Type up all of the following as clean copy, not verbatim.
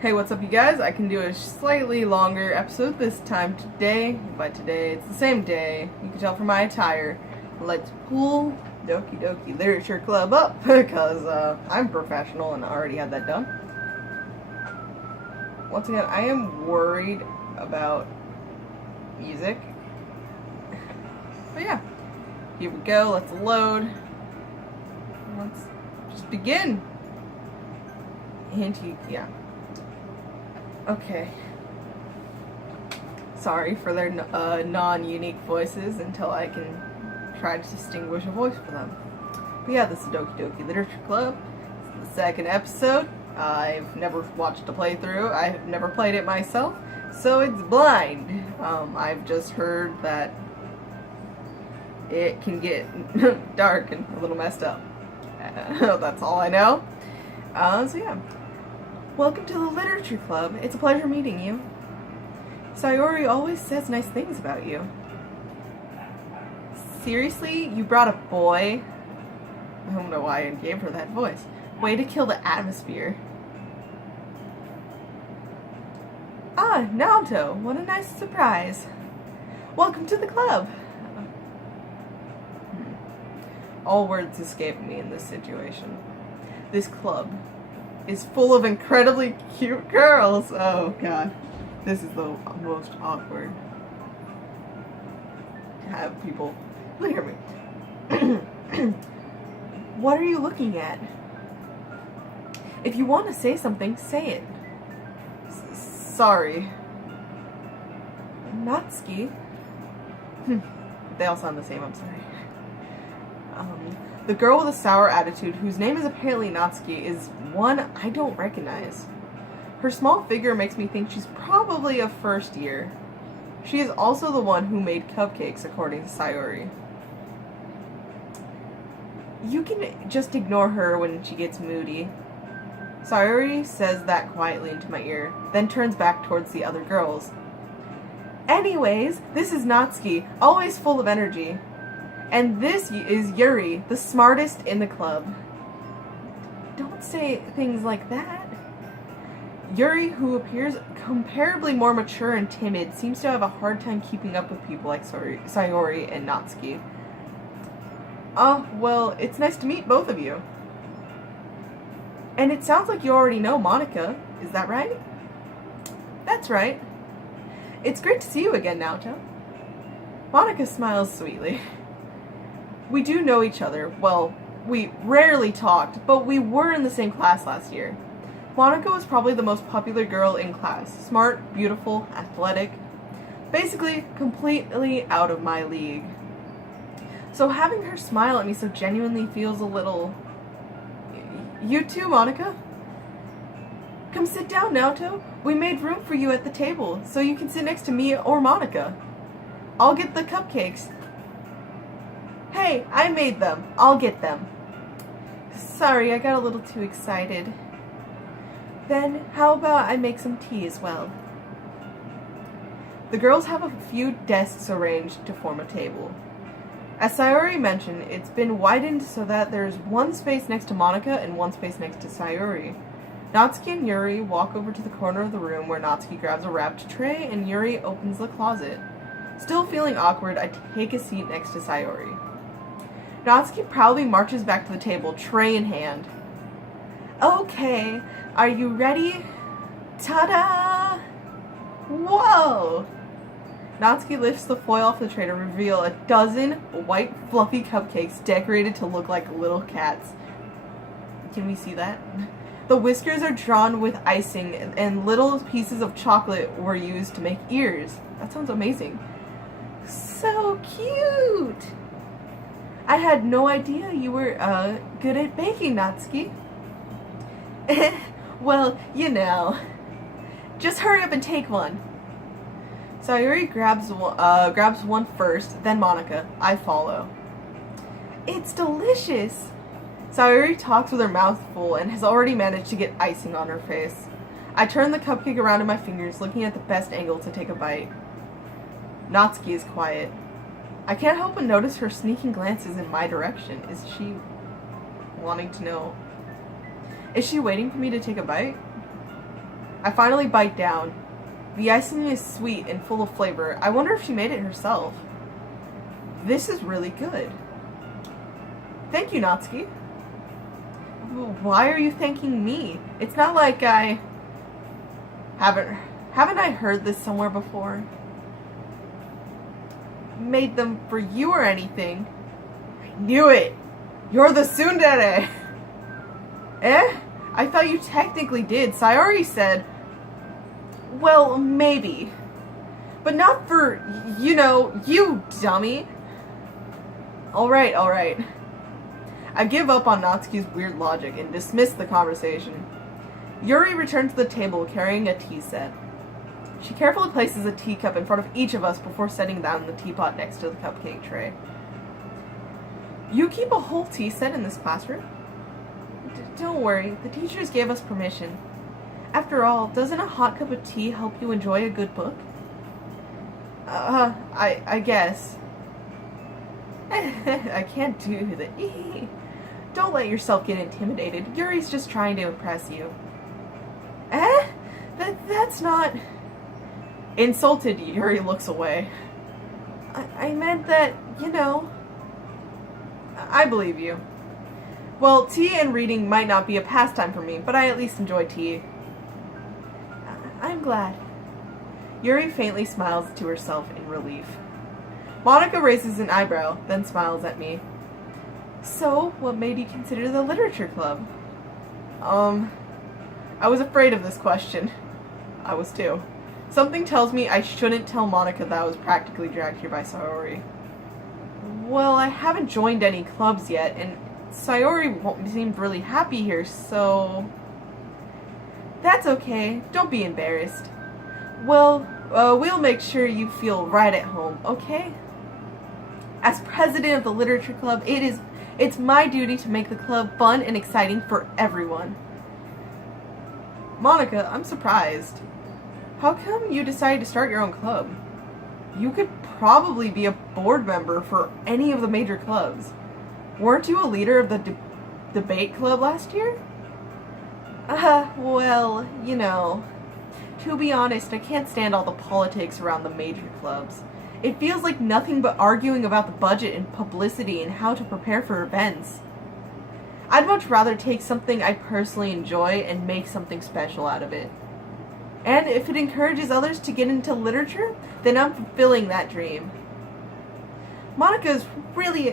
Hey, what's up, you guys? I can do a slightly longer episode this time today. By today, it's the same day. You can tell from my attire. Let's pull Doki Doki Literature Club up because I'm professional and I already had that done. Once again, I am worried about music. But yeah, here we go. Let's load. Let's just begin. Yeah. Okay. Sorry for their non-unique voices until I can try to distinguish a voice for them. But yeah, this is Doki Doki Literature Club. It's the second episode. I've never watched a playthrough. I've never played it myself, so it's blind. I've just heard that it can get dark and a little messed up. That's all I know. So yeah. Welcome to the Literature Club. It's a pleasure meeting you. Sayori always says nice things about you. Seriously? You brought a boy? I don't know why I gave her that voice. Way to kill the atmosphere. Ah, Naoto. What a nice surprise. Welcome to the club. All words escape me in this situation. This club is full of incredibly cute girls. Oh god. This is the most awkward. To have people look at me. What are you looking at? If you want to say something, say it. Sorry. Natsuki? They all sound the same, I'm sorry. The girl with a sour attitude, whose name is apparently Natsuki, is one I don't recognize. Her small figure makes me think she's probably a first year. She is also the one who made cupcakes, according to Sayori. You can just ignore her when she gets moody. Sayori says that quietly into my ear, then turns back towards the other girls. Anyways, this is Natsuki, always full of energy. And this is Yuri, the smartest in the club. Don't say things like that. Yuri, who appears comparably more mature and timid, seems to have a hard time keeping up with people like Sayori and Natsuki. Well, it's nice to meet both of you. And it sounds like you already know Monica, is that right? That's right. It's great to see you again, Naoto. Monica smiles sweetly. We do know each other. Well, we rarely talked, but we were in the same class last year. Monica was probably the most popular girl in class. Smart, beautiful, athletic. Basically, completely out of my league. So having her smile at me so genuinely feels a little... You too, Monica? Come sit down, Naoto. We made room for you at the table, so you can sit next to me or Monica. I'll get the cupcakes. Hey, I made them. I'll get them. Sorry, I got a little too excited. Then, how about I make some tea as well? The girls have a few desks arranged to form a table. As Sayori mentioned, it's been widened so that there's one space next to Monica and one space next to Sayori. Natsuki and Yuri walk over to the corner of the room where Natsuki grabs a wrapped tray and Yuri opens the closet. Still feeling awkward, I take a seat next to Sayori. Natsuki proudly marches back to the table, tray in hand. Okay, are you ready? Ta-da! Whoa! Natsuki lifts the foil off the tray to reveal a dozen white fluffy cupcakes decorated to look like little cats. Can we see that? The whiskers are drawn with icing and little pieces of chocolate were used to make ears. That sounds amazing. So cute! I had no idea you were good at baking, Natsuki. Well, you know. Just hurry up and take one. Sayori grabs one first, then Monica. I follow. It's delicious. Sayori talks with her mouth full and has already managed to get icing on her face. I turn the cupcake around in my fingers, looking at the best angle to take a bite. Natsuki is quiet. I can't help but notice her sneaking glances in my direction. Is she wanting to know? Is she waiting for me to take a bite? I finally bite down. The icing is sweet and full of flavor. I wonder if she made it herself. This is really good. Thank you, Natsuki. Why are you thanking me? It's not like I... Haven't I heard this somewhere before? Made them for you or anything. I knew it! You're the tsundere! Eh? I thought you technically did. Sayori said... Well, maybe. But not for, you know, you dummy. Alright, alright. I give up on Natsuki's weird logic and dismiss the conversation. Yuri returns to the table carrying a tea set. She carefully places a teacup in front of each of us before setting down the teapot next to the cupcake tray. You keep a whole tea set in this classroom? Don't worry, the teachers gave us permission. After all, doesn't a hot cup of tea help you enjoy a good book? I guess. I can't do that. Don't let yourself get intimidated. Yuri's just trying to impress you. That's not... Insulted, Yuri looks away. I meant that, you know... I believe you. Well, tea and reading might not be a pastime for me, but I at least enjoy tea. I'm glad. Yuri faintly smiles to herself in relief. Monica raises an eyebrow, then smiles at me. So, what made you consider the literature club? I was afraid of this question. I was too. Something tells me I shouldn't tell Monica that I was practically dragged here by Sayori. Well, I haven't joined any clubs yet, and Sayori seemed really happy here, so... That's okay. Don't be embarrassed. Well, we'll make sure you feel right at home, okay? As president of the literature club, it's my duty to make the club fun and exciting for everyone. Monica, I'm surprised. How come you decided to start your own club? You could probably be a board member for any of the major clubs. Weren't you a leader of the debate club last year? Well, you know. To be honest, I can't stand all the politics around the major clubs. It feels like nothing but arguing about the budget and publicity and how to prepare for events. I'd much rather take something I personally enjoy and make something special out of it. And if it encourages others to get into literature, then I'm fulfilling that dream. Monica really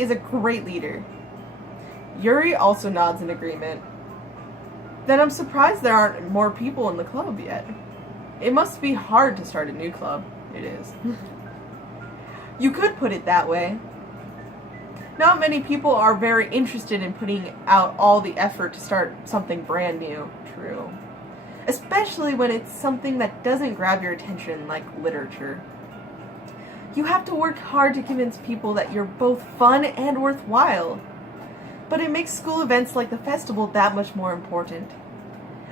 is a great leader. Yuri also nods in agreement. Then I'm surprised there aren't more people in the club yet. It must be hard to start a new club. It is. You could put it that way. Not many people are very interested in putting out all the effort to start something brand new. True. Especially when it's something that doesn't grab your attention, like literature. You have to work hard to convince people that you're both fun and worthwhile. But it makes school events like the festival that much more important.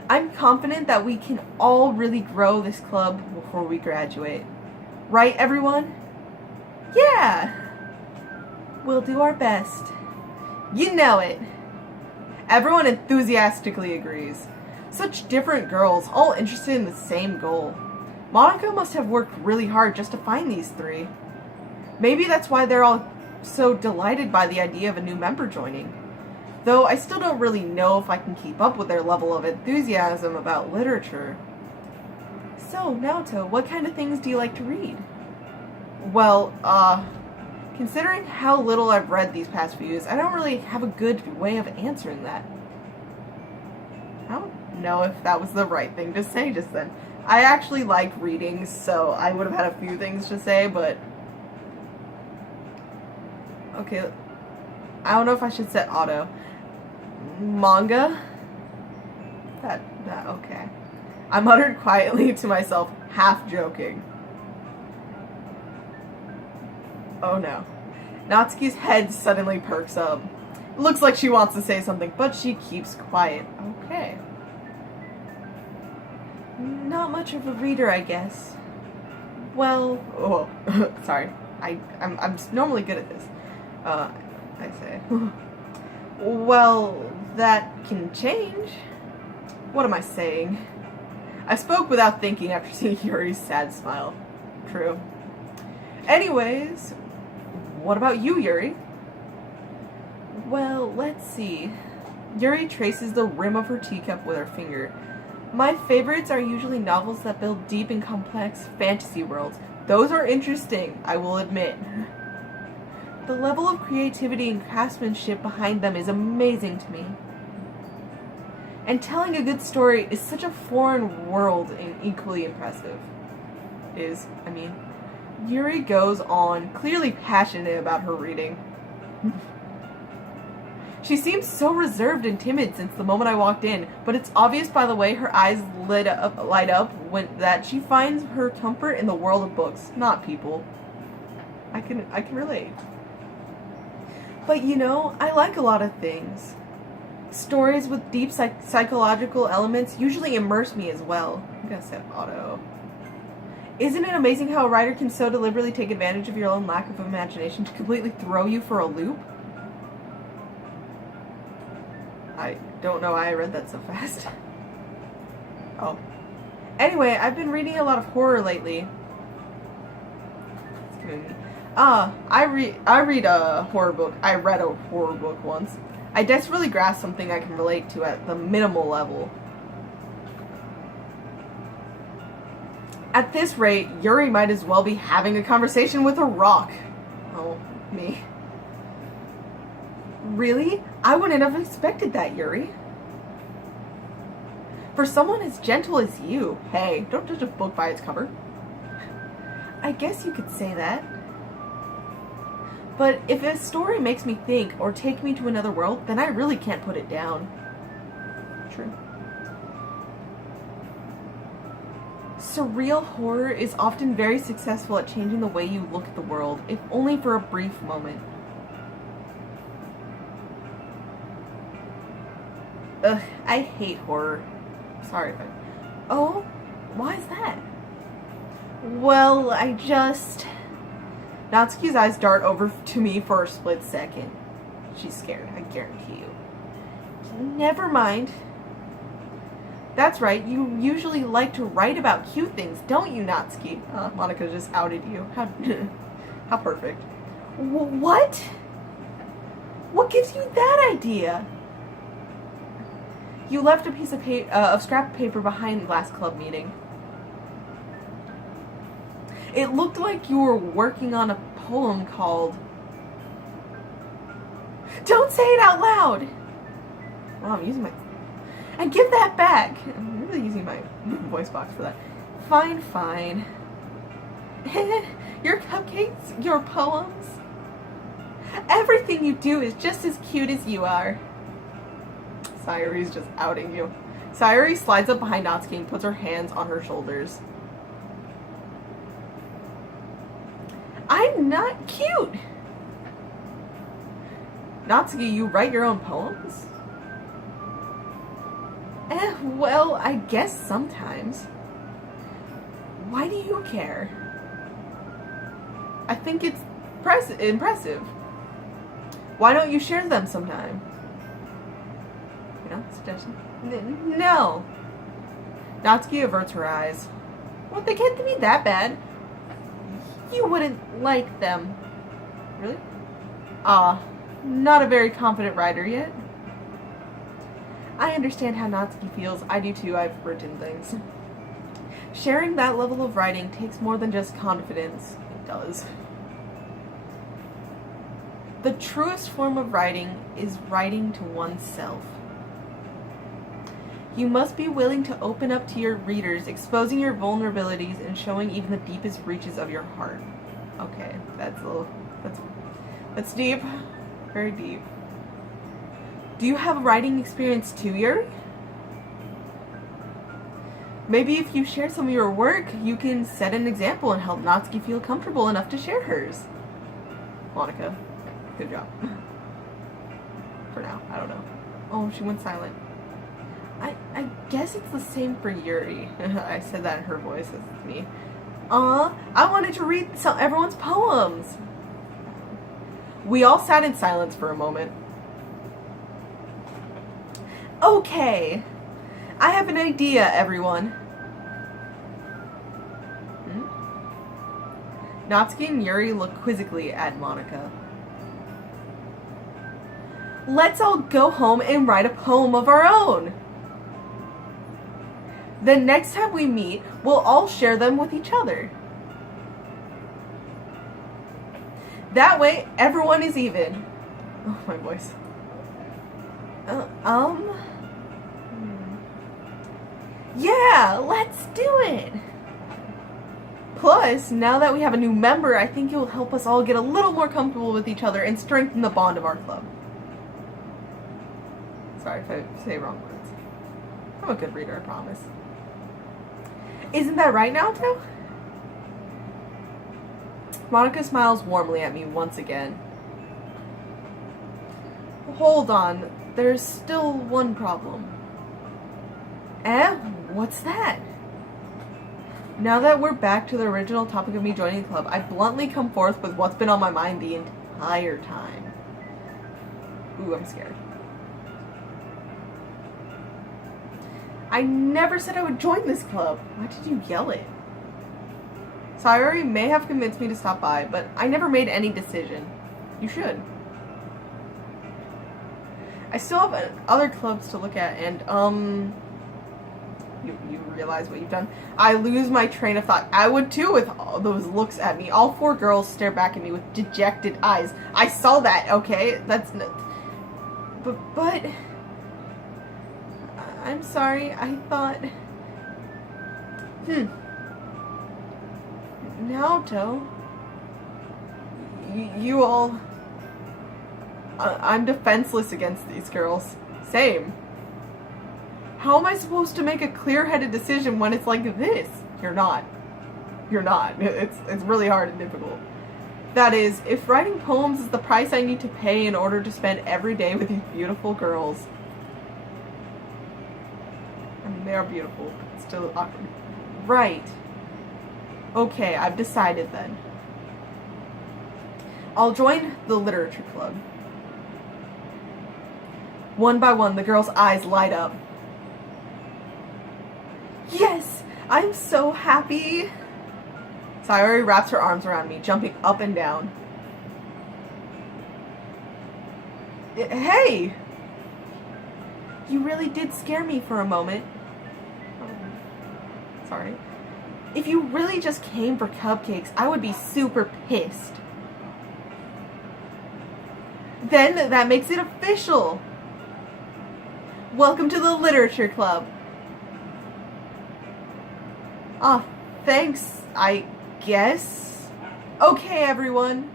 I'm confident that we can all really grow this club before we graduate. Right, everyone? Yeah! We'll do our best. You know it. Everyone enthusiastically agrees. Such different girls, all interested in the same goal. Monica must have worked really hard just to find these three. Maybe that's why they're all so delighted by the idea of a new member joining. Though I still don't really know if I can keep up with their level of enthusiasm about literature. So, Naoto, what kind of things do you like to read? Well, considering how little I've read these past few years, I don't really have a good way of answering that. I don't know if that was the right thing to say just then. I actually like reading, so I would have had a few things to say, but... Okay, I don't know if I should set auto. Manga? Okay. I muttered quietly to myself, half joking. Oh no. Natsuki's head suddenly perks up. Looks like she wants to say something, but she keeps quiet. Okay. Not much of a reader, I guess. Well, oh, sorry. I'm normally good at this. I say. Well, that can change. What am I saying? I spoke without thinking after seeing Yuri's sad smile. True. Anyways, what about you, Yuri? Well, let's see. Yuri traces the rim of her teacup with her finger. My favorites are usually novels that build deep and complex fantasy worlds. Those are interesting, I will admit. The level of creativity and craftsmanship behind them is amazing to me. And telling a good story is such a foreign world and equally impressive. Yuri goes on, clearly passionate about her reading. She seems so reserved and timid since the moment I walked in, but it's obvious by the way her eyes light up that she finds her comfort in the world of books, not people. I can relate. But I like a lot of things. Stories with deep psychological elements usually immerse me as well. I'm gonna set auto. Isn't it amazing how a writer can so deliberately take advantage of your own lack of imagination to completely throw you for a loop? I don't know why I read that so fast. Oh. Anyway, I've been reading a lot of horror lately. I read a horror book. I read a horror book once. I desperately grasp something I can relate to at the minimal level. At this rate, Yuri might as well be having a conversation with a rock. Oh, me. Really? I wouldn't have expected that, Yuri. For someone as gentle as you, hey, don't judge a book by its cover. I guess you could say that. But if a story makes me think or take me to another world, then I really can't put it down. True. Surreal horror is often very successful at changing the way you look at the world, if only for a brief moment. Ugh, I hate horror. Sorry if I... Oh? Why is that? Well, Natsuki's eyes dart over to me for a split second. She's scared, I guarantee you. Never mind. That's right, you usually like to write about cute things, don't you, Natsuki? Monica just outed you. How perfect. What? What gives you that idea? You left a piece of scrap paper behind the last club meeting. It looked like you were working on a poem called... Don't say it out loud! Wow, I'm using my... And give that back! I'm really using my voice box for that. Fine. Your cupcakes, your poems... Everything you do is just as cute as you are. Sayuri's just outing you. Sayuri slides up behind Natsuki and puts her hands on her shoulders. I'm not cute! Natsuki, you write your own poems? Well, I guess sometimes. Why do you care? I think it's impressive. Why don't you share them sometime? Suggestion? No. Natsuki averts her eyes. Well, they can't be that bad. You wouldn't like them. Really? Not a very confident writer yet. I understand how Natsuki feels. I do too. I've written things. Sharing that level of writing takes more than just confidence. It does. The truest form of writing is writing to oneself. You must be willing to open up to your readers, exposing your vulnerabilities and showing even the deepest reaches of your heart. Okay, that's deep. Very deep. Do you have a writing experience too, Yuri? Maybe if you share some of your work, you can set an example and help Natsuki feel comfortable enough to share hers. Monica, good job. For now, I don't know. Oh, she went silent. I guess it's the same for Yuri. I said that in her voice, it's me. I wanted to read everyone's poems. We all sat in silence for a moment. Okay. I have an idea, everyone. Natsuki and Yuri look quizzically at Monica. Let's all go home and write a poem of our own. Then next time we meet, we'll all share them with each other. That way, everyone is even. Oh, my voice. Yeah, let's do it. Plus, now that we have a new member, I think it will help us all get a little more comfortable with each other and strengthen the bond of our club. Sorry if I say wrong words. I'm a good reader, I promise. Isn't that right, Naoto? Monica smiles warmly at me once again. Hold on, there's still one problem. What's that? Now that we're back to the original topic of me joining the club, I bluntly come forth with what's been on my mind the entire time. Ooh, I'm scared. I never said I would join this club. Why did you yell it? Sayori may have convinced me to stop by, but I never made any decision. You should. I still have other clubs to look at, and, you realize what you've done. I lose my train of thought. I would too with all those looks at me. All four girls stare back at me with dejected eyes. I saw that, okay? That's not... But... I'm sorry, I thought... Naoto... You all... I'm defenseless against these girls. Same. How am I supposed to make a clear-headed decision when it's like this? You're not. You're not. It's really hard and difficult. That is, if writing poems is the price I need to pay in order to spend every day with these beautiful girls... I mean, they are beautiful, but still awkward. Right. Okay, I've decided then. I'll join the literature club. One by one, the girls' eyes light up. Yes! I'm so happy! Sayori wraps her arms around me, jumping up and down. Hey! You really did scare me for a moment. Sorry. If you really just came for cupcakes, I would be super pissed. Then that makes it official! Welcome to the literature club. Ah, thanks, I guess. Okay, everyone.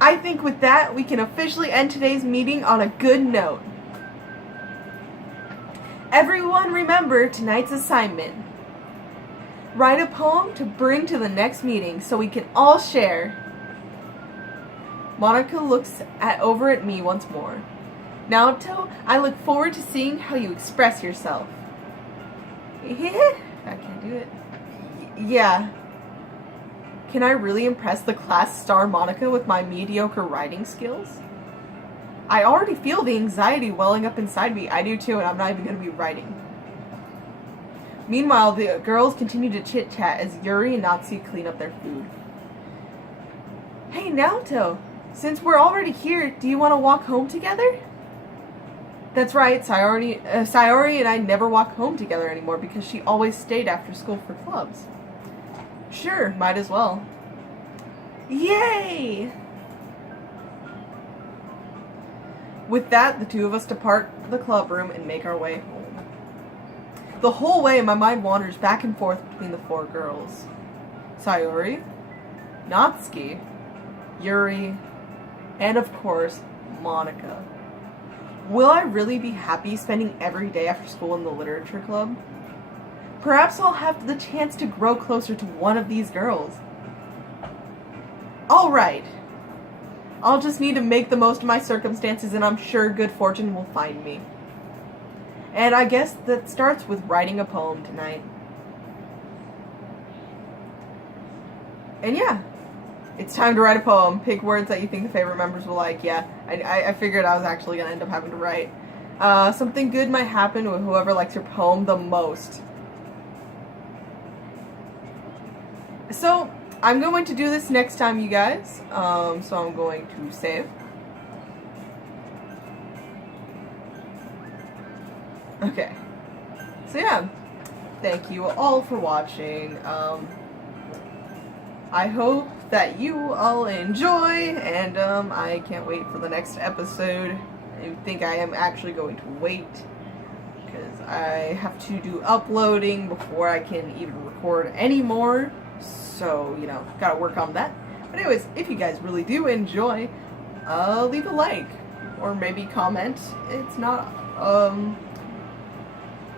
I think with that, we can officially end today's meeting on a good note. Everyone remember tonight's assignment. Write a poem to bring to the next meeting so we can all share. Monica looks over at me once more. Naoto, I look forward to seeing how you express yourself. I can't do it. Yeah. Can I really impress the class star Monica with my mediocre writing skills? I already feel the anxiety welling up inside me. I do too, and I'm not even going to be writing. Meanwhile, the girls continue to chit-chat as Yuri and Natsuki clean up their food. Hey, Naoto, since we're already here, do you want to walk home together? That's right, Sayori and I never walk home together anymore because she always stayed after school for clubs. Sure, might as well. Yay! With that, the two of us depart the club room and make our way home. The whole way, my mind wanders back and forth between the four girls. Sayori, Natsuki, Yuri, and of course, Monica. Will I really be happy spending every day after school in the literature club? Perhaps I'll have the chance to grow closer to one of these girls. Alright. I'll just need to make the most of my circumstances, and I'm sure good fortune will find me. And I guess that starts with writing a poem tonight. And yeah. It's time to write a poem. Pick words that you think the favorite members will like. Yeah, I figured I was actually going to end up having to write. Something good might happen with whoever likes your poem the most. So, I'm going to do this next time, you guys. So I'm going to save. Okay. So yeah, thank you all for watching. I hope that you all enjoy, and I can't wait for the next episode. I think I am actually going to wait, because I have to do uploading before I can even record anymore. So, you know, gotta work on that. But anyways, if you guys really do enjoy, leave a like, or maybe comment. It's not,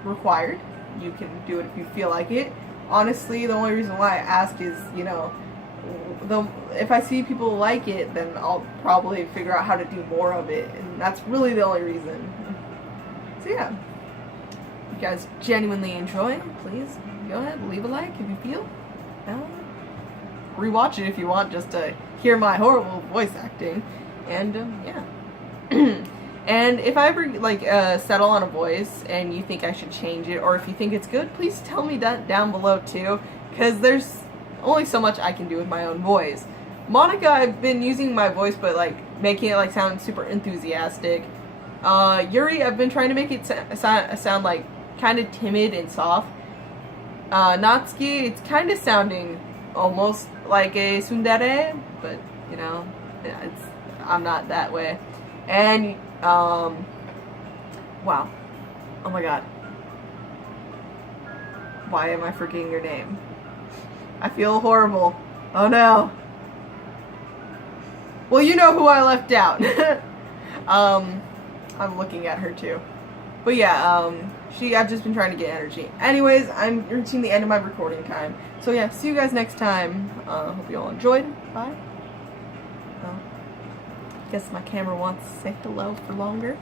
required. You can do it if you feel like it. Honestly, the only reason why I ask is, you know, if I see people like it, then I'll probably figure out how to do more of it, and that's really the only reason. So yeah, if you guys genuinely enjoy, please go ahead, leave a like if you feel. Rewatch it if you want, just to hear my horrible voice acting, and yeah. And if I ever like settle on a voice and you think I should change it, or if you think it's good, please tell me that down below too, because there's only so much I can do with my own voice. Monica, I've been using my voice, but like making it like sound super enthusiastic. Yuri, I've been trying to make it sound like kind of timid and soft. Natsuki, it's kind of sounding almost like a tsundere, but you know, I'm not that way. And wow, oh my god, why am I forgetting your name? I feel horrible. Oh no. Well, you know who I left out. I'm looking at her too. But yeah, I've just been trying to get energy. Anyways, I'm reaching the end of my recording time. So yeah, see you guys next time. Hope you all enjoyed. Bye. Guess my camera wants to say hello for longer.